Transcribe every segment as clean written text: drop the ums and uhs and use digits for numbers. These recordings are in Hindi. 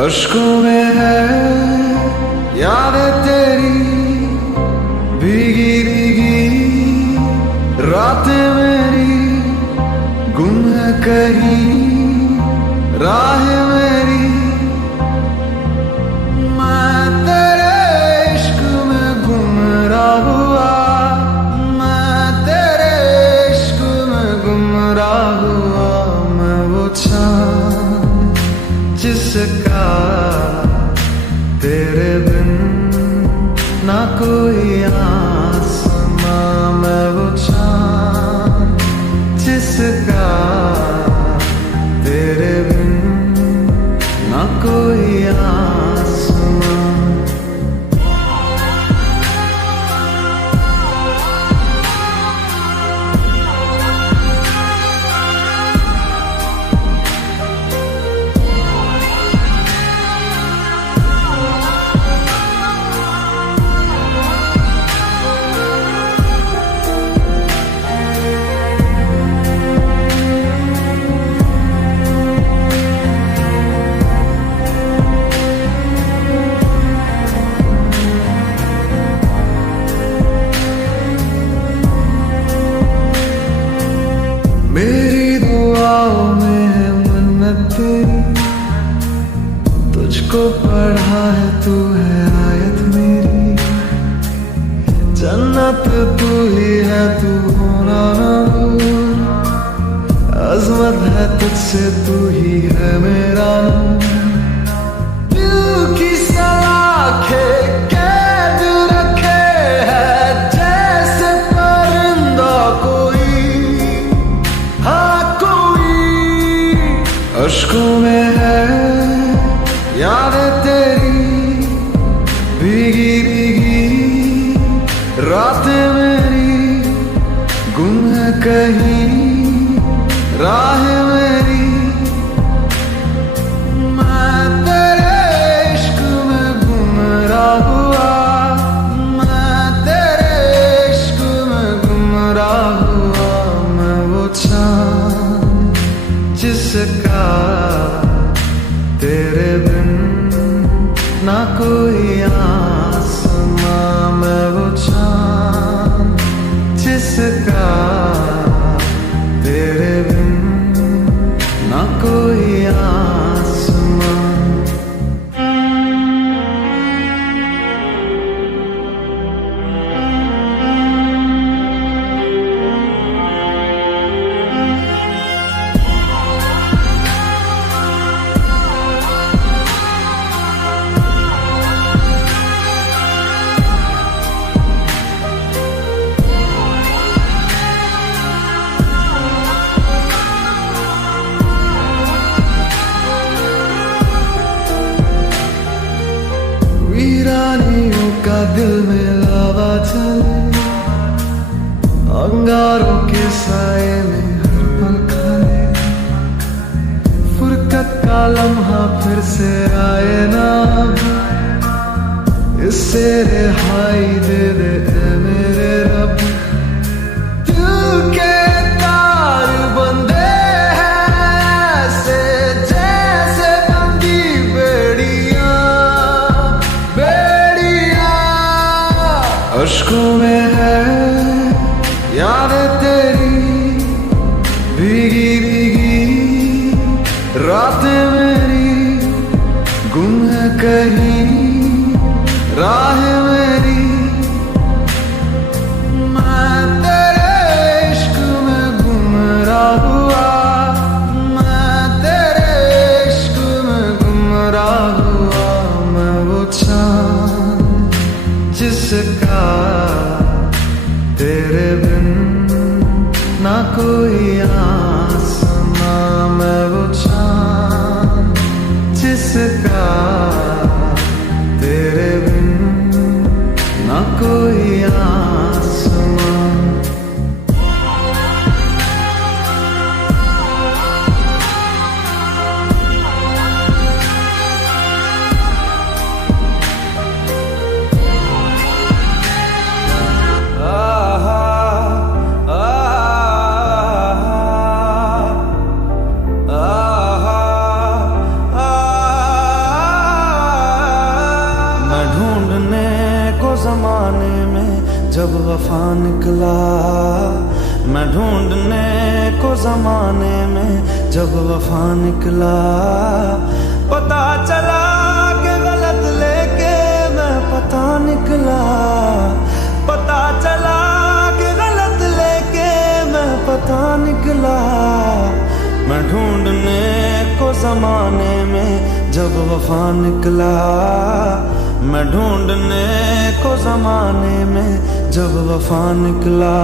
अश्कों में है यादें तेरी भीगी भीगी रातें मेरी गुम है कहीं राह मेरी। मैं तेरे इश्क में गुमराह हुआ, मैं तेरे इश्क में गुमराह हुआ। मैं वो चाँद जिसका तेरे बिन ना कोई आसमां। मैं वो चाँद जिसका तेरे बिन ना कोई आसमां। मेरी दुआओं में है मन्नत तेरी, तुझको पढ़ा है तू है आयत मेरी। जन्नत तू ही है तू होना ना दूर, अज़मत है तुझसे तू ही है मेरा नूर। दिल की सलाखें कैद रखे है जैसे परिंदा कोई, हाँ कोई। अश्कों में है यादें तेरी भीगी भीगी रातें मेरी गुम है कहीं राह मेरी। मैं तेरे इश्क में गुमराह हुआ, मैं तेरे इश्क में गुमराह हुआ। मैं वो चाँद जिसका तेरे बिन ना कोई आसमां। मैं वो चाँद जिसका तेरे बिन ना कोई आसमां। वीरानियों का दिल में लावा चले, अंगारों के साए में हर पल खाए। फुरकत का लम्हा फिर से आए ना, इससे रिहाई दे दे ऐ मेरे रब। दिल के तार बंधे हैं ऐसे जैसे बंदी बेड़ियां बेड़ियां। अश्कों में है यादें तेरी भीगी भीगी रातें मेरी गुम है कहीं राह मेरी। मैं तेरे इश्क में गुमराह हुआ, मैं तेरे इश्क में गुमराह हुआ। मैं वो चाँद जिसका तेरे बिन ना कोई आसमां। मैं वो चाँद जिसका तेरे बिन ना कोई आसमां। ढूंढने को जमाने में जब वफा निकला, पता चला कि गलत लेके मैं पता निकला, पता चला कि गलत लेके मैं पता निकला। मैं ढूंढने को जमाने में जब वफा निकला, मैं ढूंढने को जमाने में जब वफा निकला।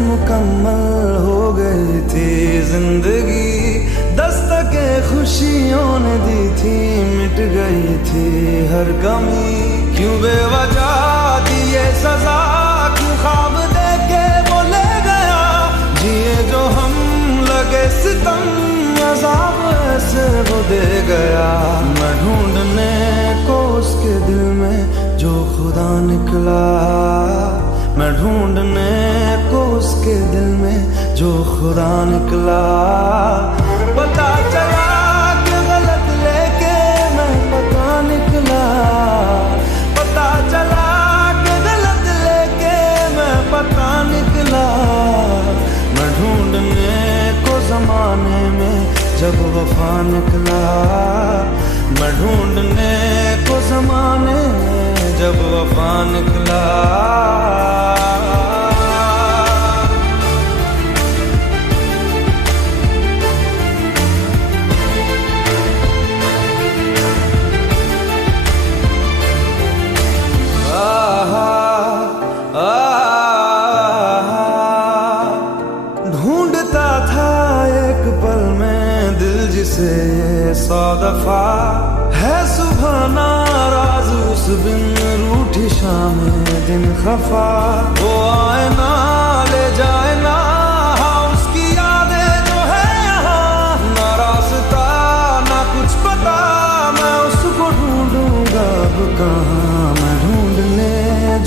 मुकम्मल हो गई थी जिंदगी, दस्तके खुशियों ने दी थी, मिट गई थी हर कमी। क्यों बेवजह दिए सजा, क्यों ख्वाब देके वो ले गया, जिए जो हम लगे सितम, अज़ाब ऐसे वो दे गया। मैं ढूंढने को उसके दिल में जो खुदा निकला, मैं ढूंढने को उसके दिल में जो खुदा निकला। पता चला कि गलत लेके मैं पता निकला, पता चला कि गलत लेके मैं पता निकला। मैं ढूंढने को जमाने में जब वफा निकला, मैं ढूंढने को जमाने में जब वफा निकला। ढूंढता था एक पल में दिल जिसे ये 100 दफा, है सुबह नाराज उस बिन रूठी शाम दिन खफा। वो आए ना ले जाए ना, हाँ उसकी यादें जो है यहाँ, ना रास्ता ना कुछ पता, मैं उसको ढूंढूंगा अब कहाँ। मैं ढूंढने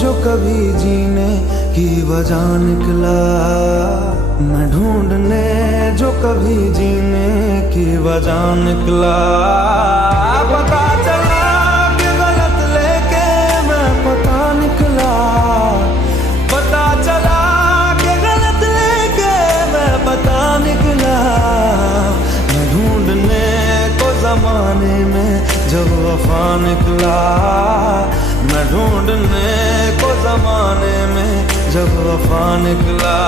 जो कभी जीने की वजह निकला, मैं ढूंढने जो कभी जीने की वजह निकला। पता चला कि गलत लेके मैं पता निकला, पता चला कि गलत लेके मैं पता निकला। मैं ढूंढने को जमाने में जब वफा निकला, मैं ढूंढने को जमाने में जब वफा निकला।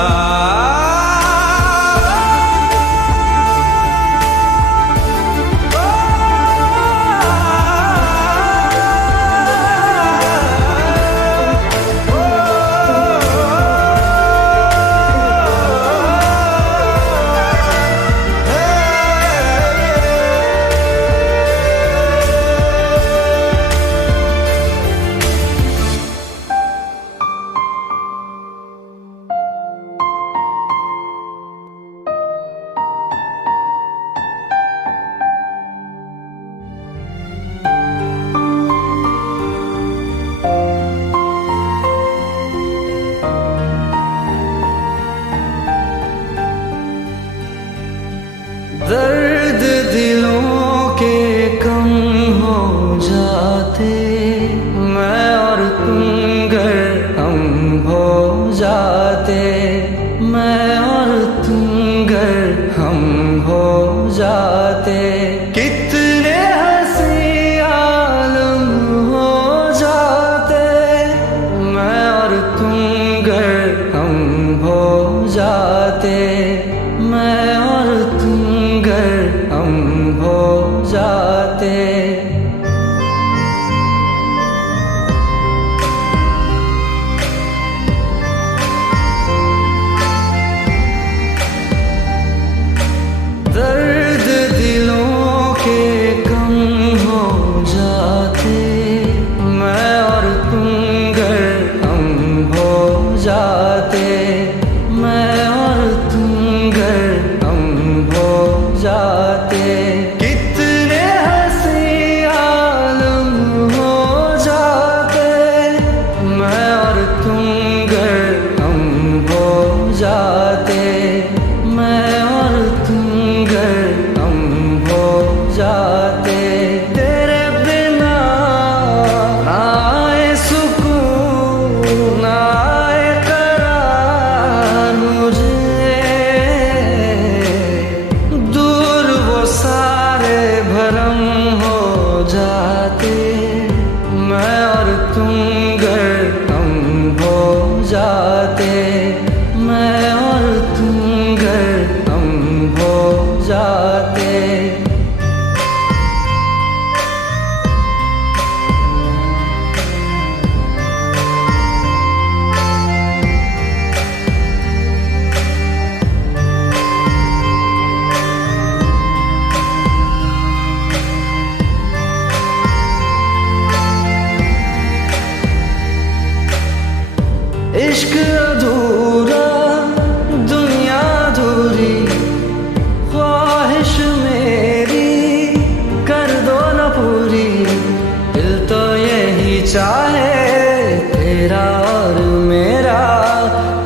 चाहे तेरा और मेरा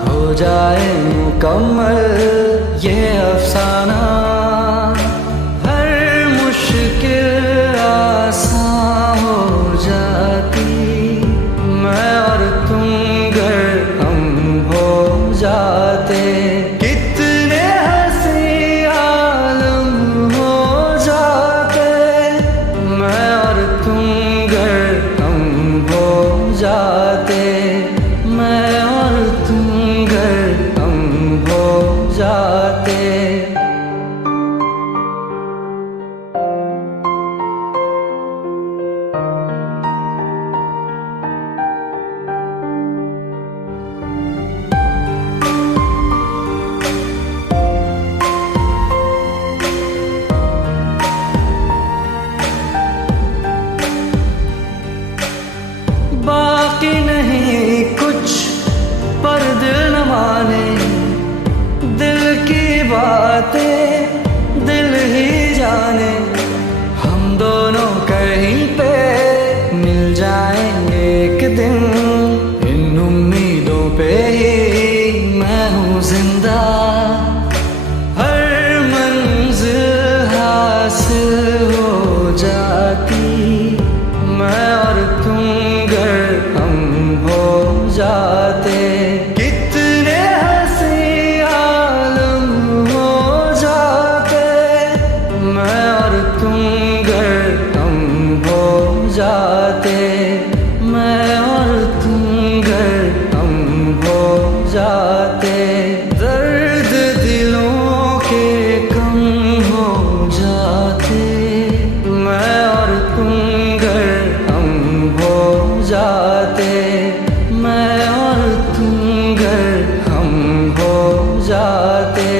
हो जाए मुकम्मल ये अफसाना, हर मुश्किल आसान हो जाती मैं और तुम गर हम हो जाते। कितने हंसी आलम हो जाते मैं और तुम गर हम हो जाते, मैं और तुम गर हम हो जाते। बाकी नहीं कुछ पर दिल न माने, दिल की बातें दिल ही जाने। हम दोनों कहीं पे मिल जाएंगे एक दिन, इन उम्मीदों पे ही मैं हूँ जिंदा। हर मंजिल हासिल हो जाती मैं और तुम गर हम हो जाते। कितने हंसी आलम हो जाते मैं और तुम गर हम हो जाते, मैं और तुम गर हम हो जाते। दर्द दिलों के कम हो जाते मैं और तुम गर हम हो जाते, मैं और तुम गर हम हो जाते।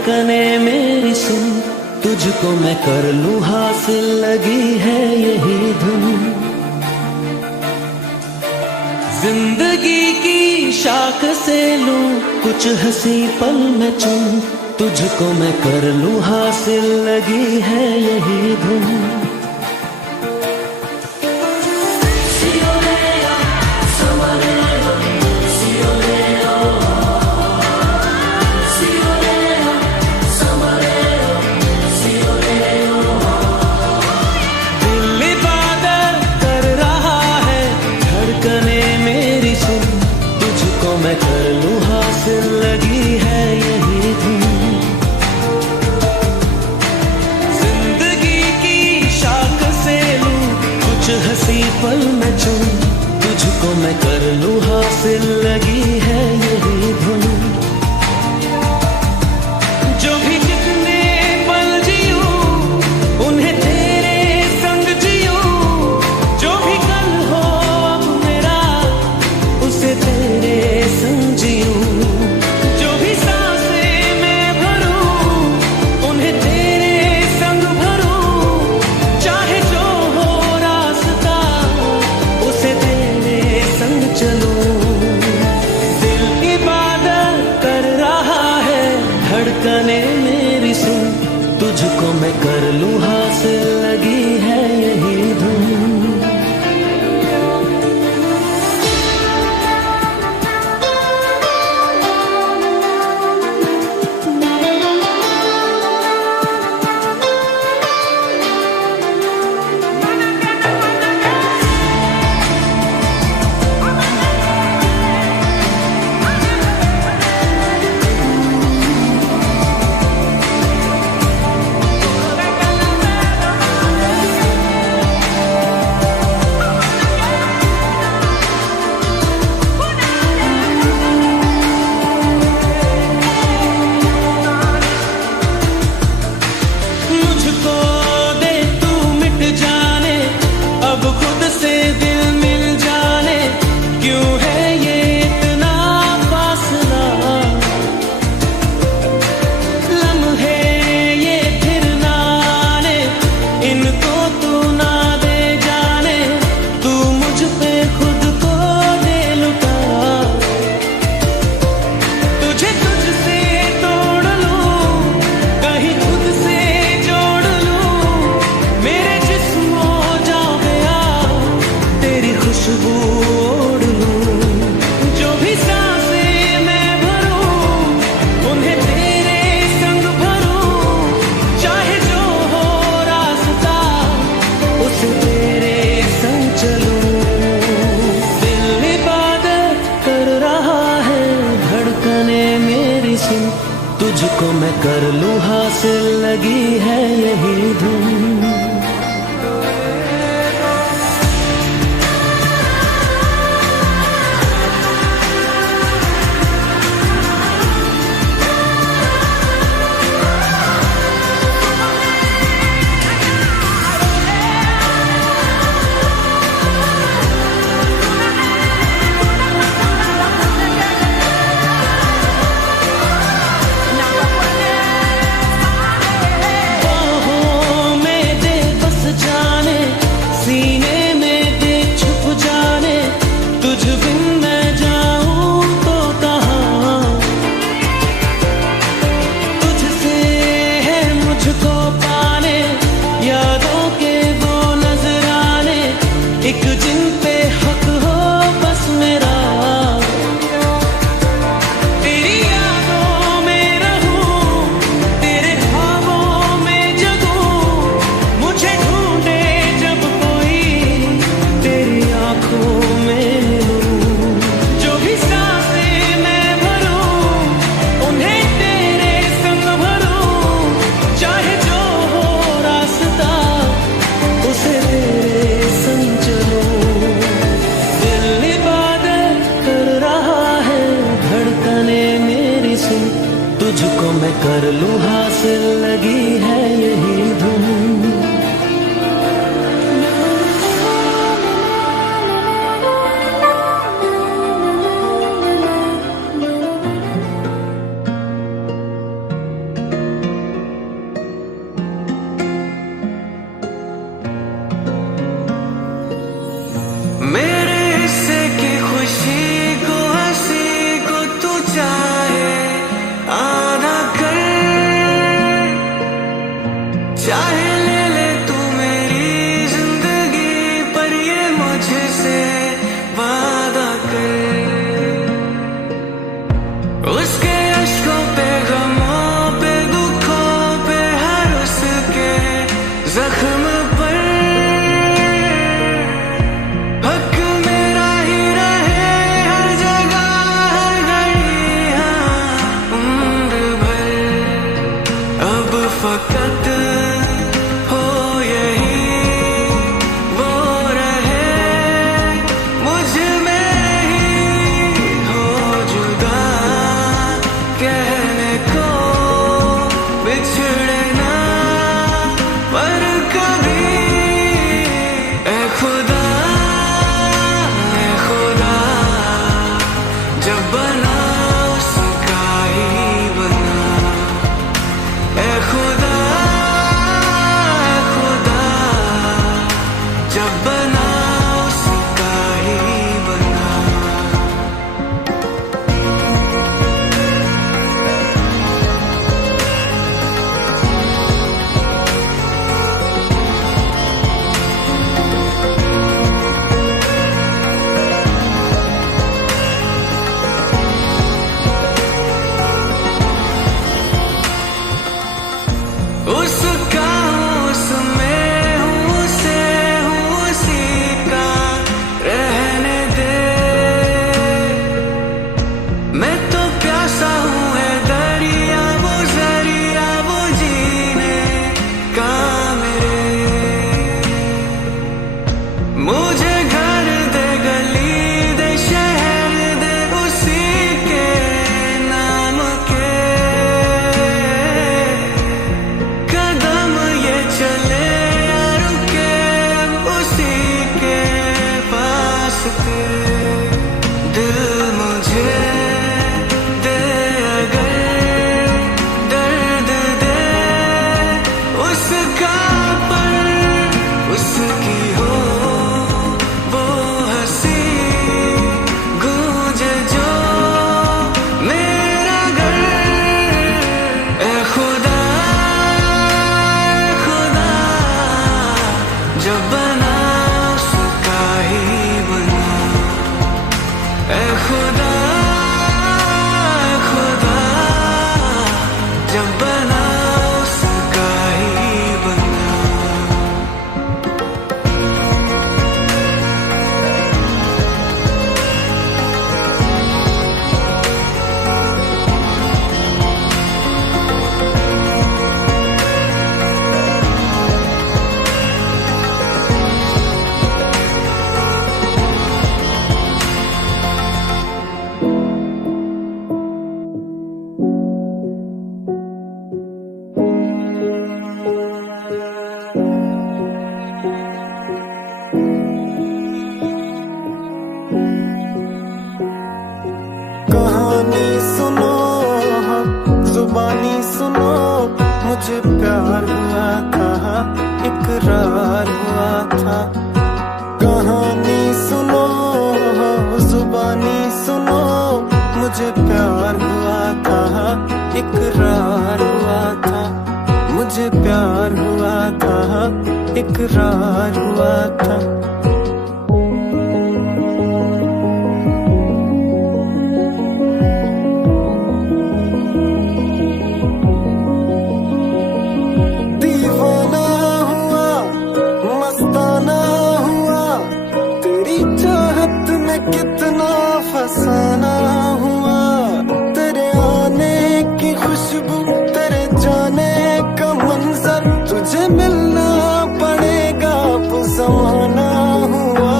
धड़कने मेरी सुन, तुझको मैं कर लूं हासिल, लगी है यही धुन। जिंदगी की शाख से लूं कुछ हंसी पल में चुन, तुझको मैं कर लूं हासिल, लगी है यही धुन। मैं कर लूं हासिल, लगी है यही धुन। जिंदगी की शाख से लूं कुछ हंसी पल में चुन, तुझको मैं कर लूं हासिल, लगी है यही धुन। जो भी जितने पल जियूं उन्हें तेरे संग जियूं, जो भी कल हो अब मेरा उसे तेरे संग जियूं, जो भी सांसें मैं भरूं उन्हें तेरे संग भरूं, चाहे जो हो रास्ता उसे तेरे संग चलूं। दिल इबादत कर रहा है, धड़कने मेरी सुन, तुझको मैं कर लूं हासिल, लगी है यही धुन। तुझको मैं कर लूं हासिल, लगी है यही धुन। एक जिन पे हक हो बस मेरा, तेरी यादों में रहूं, तेरे ख्वाबों में जगूं, मुझे ढूंढे जब कोई तेरी आंखों में मिलूं, जो भी सांसें मैं भरूं उन्हें तेरे संग भरूं, चाहे जो हो रास्ता उसे तेरे संग चलूं। दिल इबादत कर रहा है, धड़कने मेरी सुन, तुझको मैं कर लूं हासिल, लगी है यही धुन। चाहे ले ले तू मेरी जिंदगी, पर ये मुझसे वादा कर, उसके अश्कों पे, गमों पे, दुखों पे, हर उसके जख्म पर हक मेरा ही रहे, हर जगह हर घड़ी, हाँ उम्र भर। अब फकत हो यही वो रहे, मुझ में ही हो जुदा, कहने को बिछड़े ना पर कभी। ए खुदा, ए खुदा, जब बना उसका ही बना। ए खुदा, ए खुदा, जब बना उसका ही बना। उसका हूँ, उसमें हूँ, उसे हूँ, उसी का रहने दे। मैं तो प्यासा हूँ, है दरिया वो जरिया, वो जीने का मेरे। मुझे घर दे, गली दे, शहर दे, उसी के नाम के। कदम ये चले या रुके, उसी के पास के। दिल मुझे दे अगर दर्द दे, उसका पर उसकी हो वो हंसी, गूंजे जो मेरा घर। ए खुदा, खुदा, जब बना उसका ही बना। ए खुदा, खुदा, जब बना उसका ही बना। कहानी सुनो, जुबानी सुनो, मुझे प्यार हुआ था, इकरार हुआ था। कहानी सुनो, जुबानी सुनो, मुझे प्यार हुआ था, इकरार हुआ था। मुझे प्यार हुआ था, इकरार हुआ था। दीवाना हुआ, मस्ताना हुआ, तेरी चाहत में कितना फसाना हुआ। तेरे आने की खुशबू, तेरे जाने का मंजर, तुझे मिलना पड़ेगा अब ज़माना हुआ।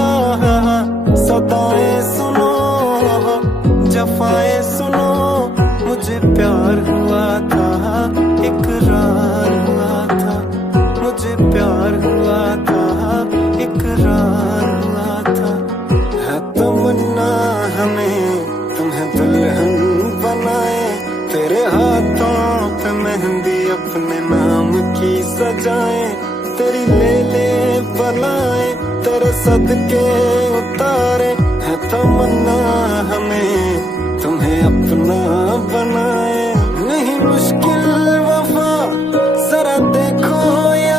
सदाएं सुनो, जफाएं सुनो, मुझे प्यार हुआ था, इकरार हुआ था। मुझे प्यार हुआ था, इकरार हुआ था। है तमन्ना हमें तुम्हें दुल्हन बनाए, तेरे हाथों पे मेहंदी अपने नाम की सजाए। तेरी ले ले बनाए, तेरे सदके उतारे। है तमन्ना हमें तुम्हें अपना बनाए। नहीं मुश्किल वफा, जरा देखो ये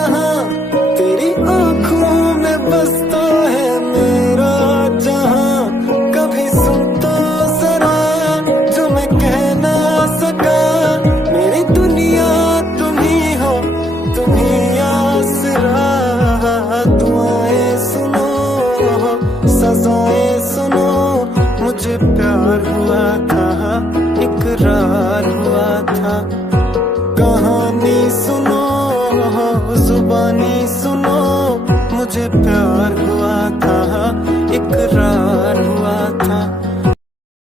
रज़ाएं सुनो, मुझे प्यार हुआ था, इकरार हुआ था। कहानी सुनो, जुबानी सुनो,